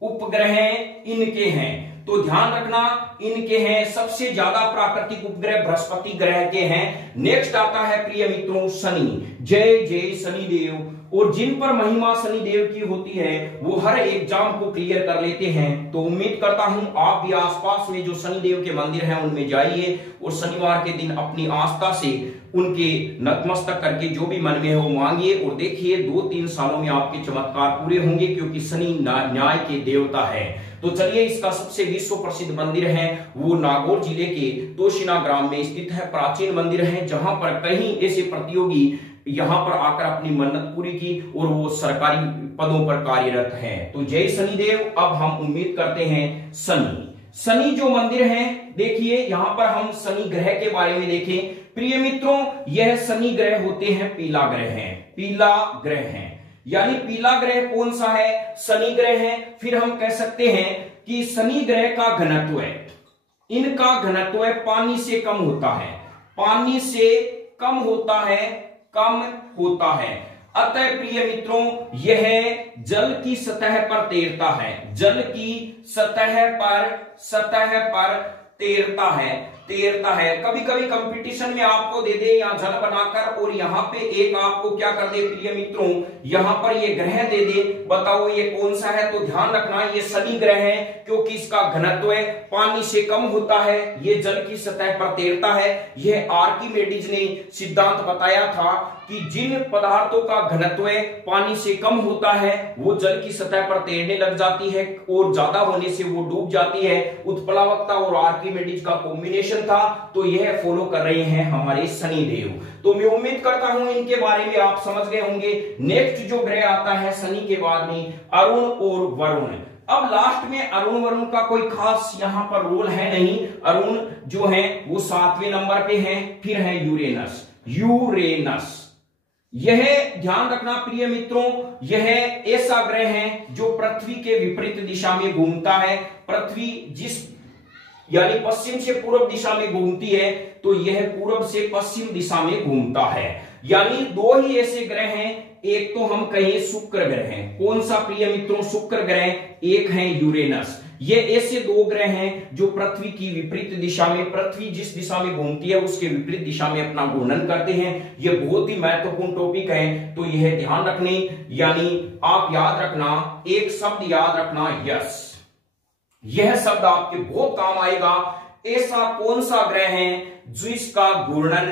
उपग्रह इनके हैं। तो ध्यान रखना, इनके हैं, सबसे ज्यादा प्राकृतिक उपग्रह बृहस्पति ग्रह के हैं। नेक्स्ट आता है प्रिय मित्रों शनि। जय जय शनिदेव। और जिन पर महिमा शनिदेव की होती है वो हर एग्जाम को क्लियर कर लेते हैं। तो उम्मीद करता हूं आप भी आसपास में जो शनिदेव के मंदिर हैं उनमें जाइए और शनिवार के दिन अपनी आस्था से उनके नतमस्तक करके जो भी मन में है वो मांगिए। और देखिए 2-3 सालों में आपके चमत्कार पूरे होंगे, क्योंकि शनि न्याय के देवता है। तो चलिए, इसका सबसे विश्व प्रसिद्ध मंदिर है वो नागौर जिले के तोशिना ग्राम में स्थित है। प्राचीन मंदिर है जहां पर कई ऐसे प्रतियोगी यहां पर आकर अपनी मन्नत पूरी की और वो सरकारी पदों पर कार्यरत हैं। तो जय शनिदेव। अब हम उम्मीद करते हैं शनि जो मंदिर है, देखिए यहां पर हम शनि ग्रह के बारे में देखें। प्रिय मित्रों, यह शनि ग्रह होते हैं पीला ग्रह है। यानी पीला ग्रह कौन सा है, शनि ग्रह है। फिर हम कह सकते हैं कि शनि ग्रह का घनत्व, इनका घनत्व पानी से कम होता है, अतः प्रिय मित्रों यह जल की सतह पर तैरता है, जल की सतह पर तैरता है। कभी कभी कंपटीशन में आपको दे दे या जल बनाकर और यहाँ पे एक आपको क्या कर दे प्रिय मित्रों, यहाँ पर ये ग्रह दे दे, बताओ ये कौन सा है। तो ध्यान रखना ये शनि ग्रह है, क्योंकि इसका घनत्व पानी से कम होता है, ये जल की सतह पर तैरता है। यह आर्किमेडीज ने सिद्धांत बताया था कि जिन पदार्थों का घनत्व पानी से कम होता है वो जल की सतह पर तैरने लग जाती है और ज्यादा होने से वो डूब जाती है। उत्प्लावकता और आर्किमेडीज का कॉम्बिनेशन था। तो यह फॉलो कर रहे हैं हमारे शनिदेव। तो मैं उम्मीद करता हूं इनके बारे में आप समझ गए होंगे। नेक्स्ट जो ग्रह आता है शनि के बाद में अरुण और वरुण। अब लास्ट में अरुण वरुण का कोई खास यहां पर रोल है नहीं। अरुण जो है वो 7वें नंबर पे है। फिर है यूरेनस। यह ध्यान रखना प्रिय मित्रों, यह ऐसा ग्रह है जो पृथ्वी के विपरीत दिशा में घूमता है। पृथ्वी जिस यानी पश्चिम से पूर्व दिशा में घूमती है तो यह पूर्व से पश्चिम दिशा में घूमता है। यानी 2 ही ऐसे ग्रह हैं। एक तो हम कहें शुक्र ग्रह है। कौन सा प्रिय मित्रों, शुक्र ग्रह। एक है यूरेनस। ये ऐसे 2 ग्रह हैं जो पृथ्वी की विपरीत दिशा में, पृथ्वी जिस दिशा में घूमती है उसके विपरीत दिशा में अपना घूर्णन करते हैं। यह बहुत ही महत्वपूर्ण टॉपिक है। तो यह ध्यान रखने, यानी आप याद रखना, एक शब्द याद रखना, यस। यह शब्द आपके बहुत काम आएगा। ऐसा कौन सा ग्रह है जिसका घूर्णन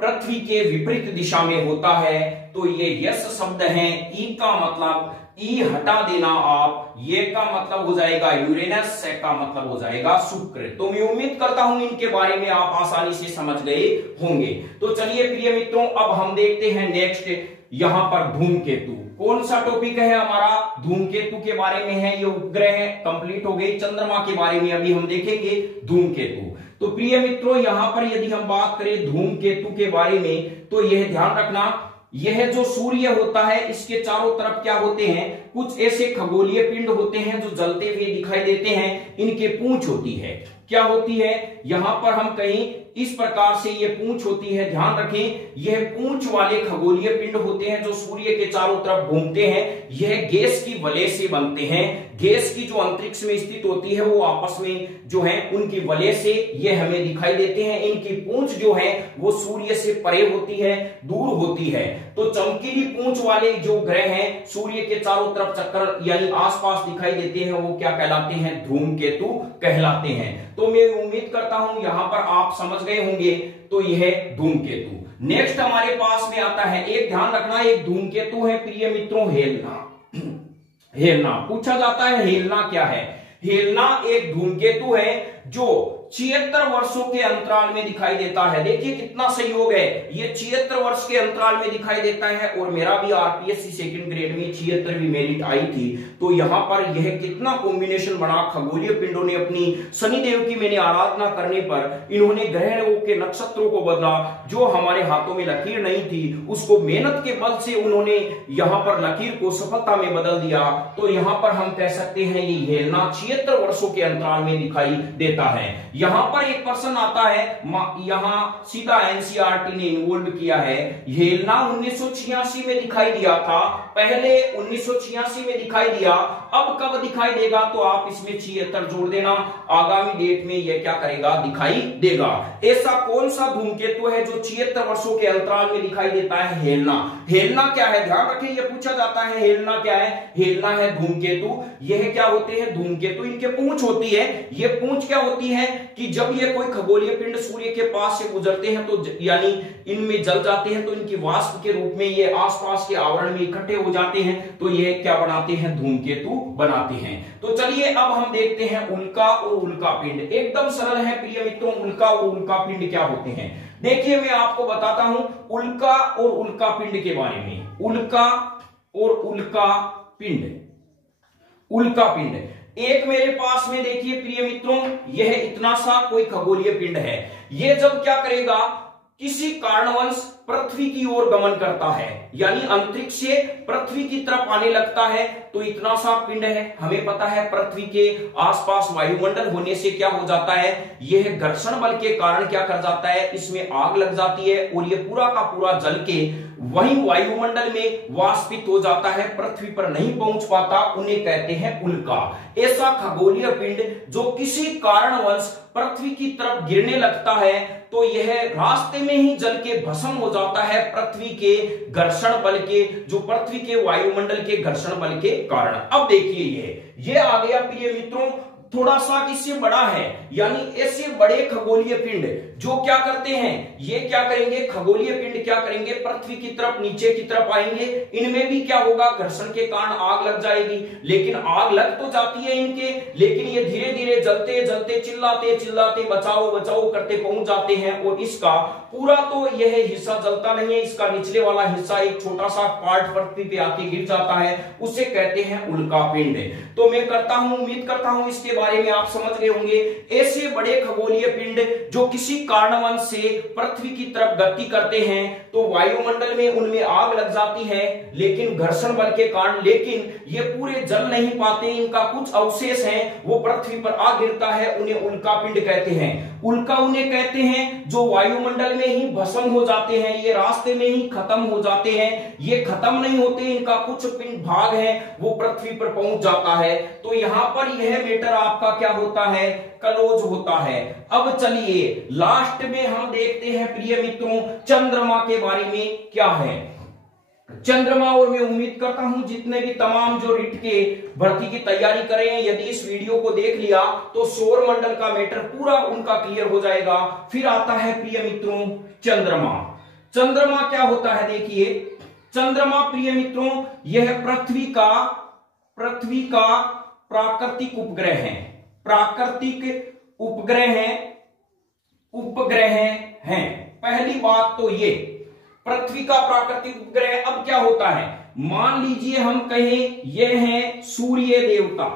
पृथ्वी के विपरीत दिशा में होता है तो ये यस शब्द है। ई का मतलब ई हटा देना आप, ये का मतलब हो जाएगा यूरेनस, से का मतलब हो जाएगा शुक्र। तो मैं उम्मीद करता हूं इनके बारे में आप आसानी से समझ गए होंगे। तो चलिए प्रिय मित्रों, अब हम देखते हैं नेक्स्ट यहां पर धूमकेतु। कौन सा टॉपिक है हमारा? धूमकेतु के बारे में है। ये उपग्रह कंप्लीट हो गई। चंद्रमा के बारे में अभी हम देखेंगे धूमकेतु। तो प्रिय मित्रों, यहां पर यदि हम बात करें धूमकेतु के बारे में तो यह ध्यान रखना, यह जो सूर्य होता है इसके चारों तरफ क्या होते हैं, कुछ ऐसे खगोलीय पिंड होते हैं जो जलते हुए दिखाई देते हैं। इनके पूंछ होती है, क्या होती है, यहां पर हम कहीं इस प्रकार से ये पूंछ होती है, ध्यान रखें। यह पूंछ वाले खगोलीय पिंड होते हैं जो सूर्य के चारों तरफ घूमते हैं। यह गैस की वलय से बनते हैं। गैस की जो अंतरिक्ष में स्थित होती है वो आपस में जो है उनकी वलय से ये हमें दिखाई देते हैं। इनकी पूंछ जो है वो सूर्य से परे होती है, दूर होती है। तो चमकीली पूंछ वाले जो ग्रह हैं सूर्य के चारों तरफ चक्कर यानी आसपास दिखाई देते हैं, वो क्या कहलाते हैं? धूमकेतु कहलाते हैं। तो मैं उम्मीद करता हूं यहां पर आप समझ गए होंगे। तो यह धूमकेतु। नेक्स्ट हमारे पास में आता है, एक ध्यान रखना, एक धूमकेतु है प्रिय मित्रों हेलना। हेलना पूछा जाता है, हेलना क्या है? हेलना एक धूमकेतु है जो 76 वर्षों के अंतराल में दिखाई देता है। देखिए कितना सहयोग है, ये 76 वर्ष के अंतराल में दिखाई देता है। और मेरा भी आरपीएससी सेकंड ग्रेड में 76वीं मेरिट आई थी। तो यहां पर यह कितना कॉम्बिनेशन बना, खगोलीय पिंडों ने अपनी शनिदेव की मैंने आराधना करने पर इन्होंने ग्रहों के नक्षत्रों को बदला। जो हमारे हाथों में लकीर नहीं थी उसको मेहनत के बल से उन्होंने यहां पर लकीर को सफलता में बदल दिया। तो यहां पर हम कह सकते हैं ये हेलना 76 वर्षों के अंतराल में दिखाई देता है। यहां पर एक प्रश्न आता है, यहां सीधा एनसीईआरटी ने इन्वॉल्व किया है। हेलना 1986 में दिखाई दिया था, पहले 1986 में दिखाई दिया, अब कब दिखाई देगा? तो आप इसमें 76 जोड़ देना, आगामी डेट में यह क्या करेगा? दिखाई देगा। ऐसा कौन सा धूमकेतु है जो 76 वर्षों के अंतराल में दिखाई देता है? हेलना। हेलना क्या है? ध्यान रखें, यह पूछा जाता है हेलना क्या है? हेलना है धूमकेतु। यह क्या होते हैं? धूमकेतु। इनके पूंछ होती है। यह पूंछ क्या होती है कि जब ये कोई खगोलीय पिंड सूर्य के पास से गुजरते हैं तो यानी इनमें जल जाते हैं तो इनकी वाष्प के रूप में ये आसपास के आवरण में इकट्ठे हो जाते हैं। तो ये क्या बनाते हैं? धूमकेतु बनाते हैं। तो चलिए अब हम देखते हैं उल्का और उल्का पिंड। एकदम सरल है प्रिय मित्रों, उल्का और उल्का पिंड क्या होते हैं। देखिए मैं आपको बताता हूं उल्का और उल्का पिंड के बारे में। उल्का और उल्का पिंड। उल्का पिंड एक मेरे पास में देखिए प्रिय मित्रों, यह इतना सा कोई खगोलीय पिंड है। यह जब क्या करेगा? किसी कारणवश पृथ्वी की ओर गमन करता है, यानी अंतरिक्ष से पृथ्वी की तरफ आने लगता है। तो इतना सा पिंड है। हमें पता है पृथ्वी के आसपास वायुमंडल होने से क्या हो जाता है, यह घर्षण बल के कारण क्या कर जाता है, इसमें आग लग जाती है और यह पूरा का पूरा जल के वहीं वायुमंडल में वाष्पित हो जाता है, पृथ्वी पर नहीं पहुंच पाता। उन्हें कहते हैं उल्का। ऐसा खगोलीय पिंड जो किसी कारणवश पृथ्वी की तरफ गिरने लगता है तो यह रास्ते में ही जल के भस्म हो जाता है पृथ्वी के घर्षण बल के, जो पृथ्वी के वायुमंडल के घर्षण बल के कारण। अब देखिए ये आ गया प्रिय मित्रों, थोड़ा सा इससे बड़ा है, यानी ऐसे बड़े खगोलीय पिंड जो क्या करते हैं, ये क्या करेंगे, खगोलीय पिंड क्या करेंगे, पृथ्वी की तरफ नीचे की तरफ आएंगे। इनमें भी क्या होगा, घर्षण के कारण आग लग जाएगी। लेकिन आग लग तो जाती है इनके, लेकिन ये धीरे धीरे जलते जलते चिल्लाते चिल्लाते बचाओ बचाओ करते पहुंच जाते हैं। और इसका पूरा तो यह हिस्सा जलता नहीं है, इसका निचले वाला हिस्सा एक छोटा सा पार्ट पृथ्वी पे आके गिर जाता है, उसे कहते हैं उल्का पिंड। तो मैं करता हूं, उम्मीद करता हूं इसके बारे में आप समझ गए होंगे। ऐसे बड़े खगोलीय पिंड जो किसी कारणवश से पृथ्वी की तरफ गति करते हैं तो वायुमंडल में उनमें आग लग जाती है, लेकिन घर्षण बल के कारण, लेकिन ये पूरे जल नहीं पाते, इनका कुछ अवशेष है वो पृथ्वी पर आ गिरता है, उन्हें उल्का पिंड कहते हैं। उल्का उन्हें कहते हैं जो वायुमंडल में ही भस्म हो जाते हैं, ये रास्ते में ही खत्म हो जाते हैं, ये खत्म नहीं होते, इनका कुछ पिंड भाग है वो पृथ्वी पर पहुंच जाता है। तो यहां पर यह मैटर आपका क्या होता है, क्लोज होता है। अब चलिए लास्ट में हम देखते हैं प्रिय मित्रों चंद्रमा के बारे में क्या है। चंद्रमा, और मैं उम्मीद करता हूं जितने भी तमाम जो रिट के भर्ती की तैयारी कर रहे हैं, यदि इस वीडियो को देख लिया तो सौर मंडल का मैटर पूरा उनका क्लियर हो जाएगा। फिर आता है प्रिय मित्रों चंद्रमा। चंद्रमा क्या होता है, देखिए चंद्रमा प्रिय मित्रों यह पृथ्वी का प्राकृतिक उपग्रह है, प्राकृतिक उपग्रह हैं। पहली बात तो ये पृथ्वी का प्राकृतिक उपग्रह। अब क्या होता है, मान लीजिए हम कहें यह है सूर्य देवता,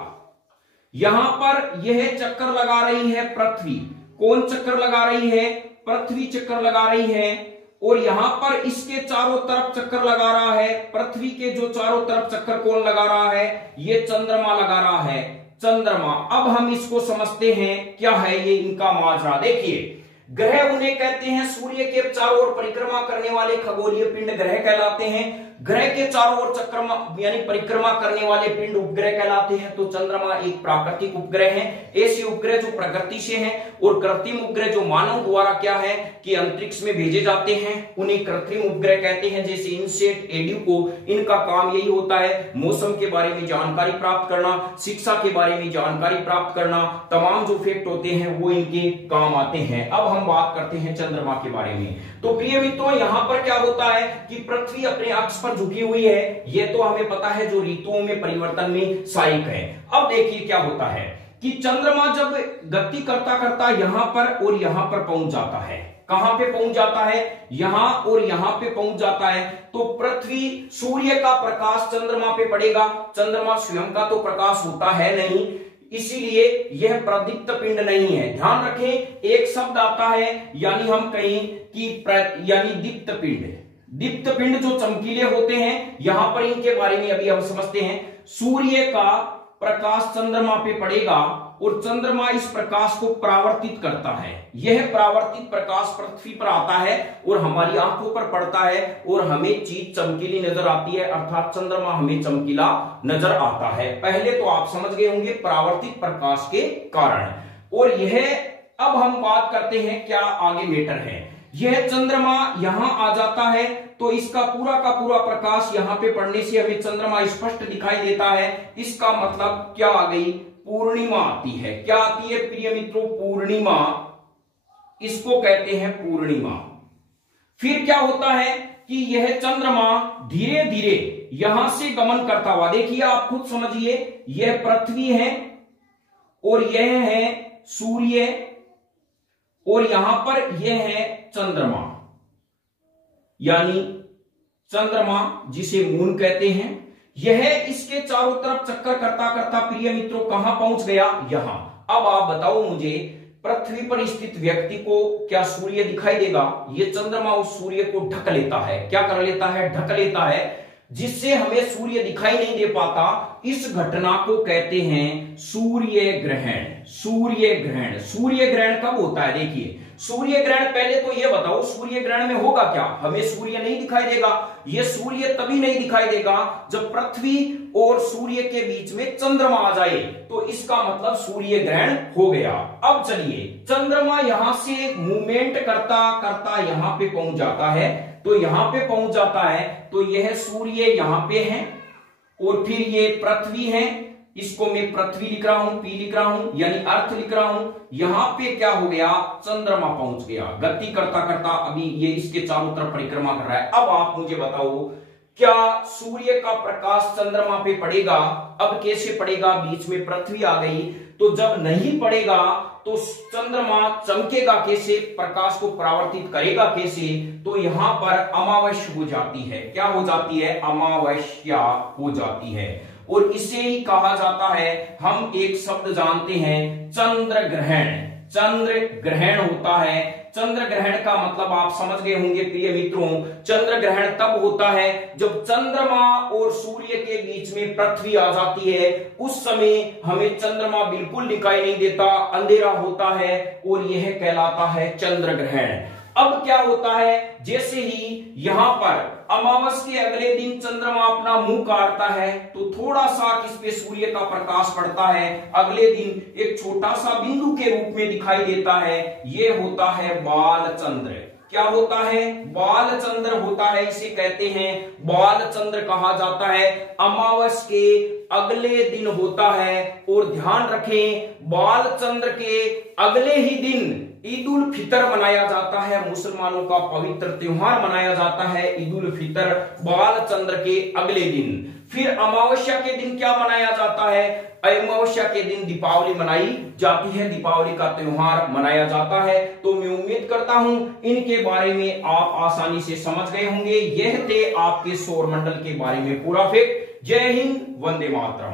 यहां पर यह चक्कर लगा रही है पृथ्वी। कौन चक्कर लगा रही है, पृथ्वी चक्कर लगा रही है। और यहां पर इसके चारों तरफ चक्कर लगा रहा है, पृथ्वी के जो चारों तरफ चक्कर कौन लगा रहा है, ये चंद्रमा लगा रहा है, चंद्रमा। अब हम इसको समझते हैं क्या है ये इनका माजरा। देखिए ग्रह उन्हें कहते हैं सूर्य के चारों ओर परिक्रमा करने वाले खगोलीय पिंड ग्रह कहलाते हैं। ग्रह के चारों ओर चक्कर यानी परिक्रमा करने वाले पिंड उपग्रह कहलाते हैं। तो चंद्रमा एक प्राकृतिक उपग्रह है। ऐसे उपग्रह जो प्रकृति से हैं और कृत्रिम उपग्रह जो मानव द्वारा क्या है कि अंतरिक्ष में भेजे जाते हैं उन्हें कृत्रिम उपग्रह कहते हैं। जैसे इनसेट, एड्यूको, इनका काम यही होता है मौसम के बारे में जानकारी प्राप्त करना, शिक्षा के बारे में जानकारी प्राप्त करना, तमाम जो फैक्ट होते हैं वो इनके काम आते हैं। अब हम बात करते हैं चंद्रमा के बारे में। तो प्रिय मित्रों यहां पर क्या होता है कि पृथ्वी अपने अक्ष पर झुकी हुई है, ये तो हमें पता है जो ऋतुओं में परिवर्तन में सहायक है। अब देखिए क्या होता है कि चंद्रमा जब गति करता करता यहां पर और यहां पर पहुंच जाता है। कहां पे पहुंच जाता है, यहां और यहां पे पहुंच जाता है। तो पृथ्वी सूर्य का प्रकाश चंद्रमा पे पड़ेगा, चंद्रमा स्वयं का तो प्रकाश होता है नहीं, इसीलिए यह प्रदीप्त पिंड नहीं है। ध्यान रखें एक शब्द आता है यानी हम कहें कि यानी दीप्त पिंड। दीप्त पिंड जो चमकीले होते हैं, यहां पर इनके बारे में अभी हम समझते हैं। सूर्य का प्रकाश चंद्रमा पे पड़ेगा और चंद्रमा इस प्रकाश को परावर्तित करता है। यह परावर्तित प्रकाश पृथ्वी पर आता है और हमारी आंखों पर पड़ता है और हमें चीज चमकीली नजर आती है, अर्थात चंद्रमा हमें चमकीला नजर आता है। पहले तो आप समझ गए होंगे परावर्तित प्रकाश के कारण। और यह अब हम बात करते हैं क्या आगे मैटर है। यह चंद्रमा यहां आ जाता है तो इसका पूरा का पूरा प्रकाश यहां पे पड़ने से हमें चंद्रमा स्पष्ट दिखाई देता है। इसका मतलब क्या आ गई, पूर्णिमा आती है। क्या आती है प्रिय मित्रों, पूर्णिमा, इसको कहते हैं पूर्णिमा। फिर क्या होता है कि यह चंद्रमा धीरे धीरे यहां से गमन करता हुआ, देखिए आप खुद समझिए, यह पृथ्वी है और यह है सूर्य और यहां पर यह है चंद्रमा, यानी चंद्रमा जिसे मून कहते हैं। यह इसके चारों तरफ चक्कर करता करता प्रिय मित्रों कहां पहुंच गया, यहां। अब आप बताओ मुझे, पृथ्वी पर स्थित व्यक्ति को क्या सूर्य दिखाई देगा? यह चंद्रमा उस सूर्य को ढक लेता है। क्या कर लेता है, ढक लेता है, जिससे हमें सूर्य दिखाई नहीं दे पाता। इस घटना को कहते हैं सूर्य ग्रहण। सूर्य ग्रहण, सूर्य ग्रहण कब होता है? देखिए सूर्य ग्रहण, पहले तो ये बताओ सूर्य ग्रहण में होगा क्या? हमें सूर्य नहीं दिखाई देगा। ये सूर्य तभी नहीं दिखाई देगा जब पृथ्वी और सूर्य के बीच में चंद्रमा आ जाए, तो इसका मतलब सूर्य ग्रहण हो गया। अब चलिए, चंद्रमा यहां से मूवमेंट करता करता यहां पे पहुंच जाता है। तो यहां पे पहुंच जाता है तो यह सूर्य यहां पे है और फिर ये पृथ्वी है, इसको मैं पृथ्वी लिख रहा हूं, पी लिख रहा हूं, यानी अर्थ लिख रहा हूं। यहां पे क्या हो गया, चंद्रमा पहुंच गया। गति करता करता अभी ये इसके चारों तरफ परिक्रमा कर रहा है। अब आप मुझे बताओ, क्या सूर्य का प्रकाश चंद्रमा पे पड़ेगा? अब कैसे पड़ेगा, बीच में पृथ्वी आ गई, तो जब नहीं पड़ेगा तो चंद्रमा चमकेगा कैसे, प्रकाश को परावर्तित करेगा कैसे? तो यहां पर अमावस्या हो जाती है। क्या हो जाती है, अमावस्या हो जाती है। और इसे ही कहा जाता है, हम एक शब्द जानते हैं, चंद्र ग्रहण। चंद्र ग्रहण होता है। चंद्र ग्रहण का मतलब आप समझ गए होंगे प्रिय मित्रों। चंद्र ग्रहण तब होता है जब चंद्रमा और सूर्य के बीच में पृथ्वी आ जाती है। उस समय हमें चंद्रमा बिल्कुल दिखाई नहीं देता, अंधेरा होता है और यह कहलाता है चंद्र ग्रहण। अब क्या होता है, जैसे ही यहां पर अमावस के अगले दिन चंद्रमा अपना मुंह काटता है तो थोड़ा सा इस पे सूर्य का प्रकाश पड़ता है। अगले दिन एक छोटा सा बिंदु के रूप में दिखाई देता है, ये होता है बाल चंद्र। क्या होता है, बाल चंद्र होता है, इसे कहते हैं बाल चंद्र कहा जाता है। अमावस के अगले दिन होता है। और ध्यान रखें, बाल चंद्र के अगले ही दिन ईद उल फितर मनाया जाता है, मुसलमानों का पवित्र त्योहार मनाया जाता है ईद उल फितर, बाल चंद्र के अगले दिन। फिर अमावस्या के दिन क्या मनाया जाता है? अमावस्या के दिन दीपावली मनाई जाती है, दीपावली का त्योहार मनाया जाता है। तो मैं उम्मीद करता हूं इनके बारे में आप आसानी से समझ गए होंगे। यह थे आपके सौर मंडल के बारे में पूरा फैक्ट। जय हिंद, वंदे मातरम।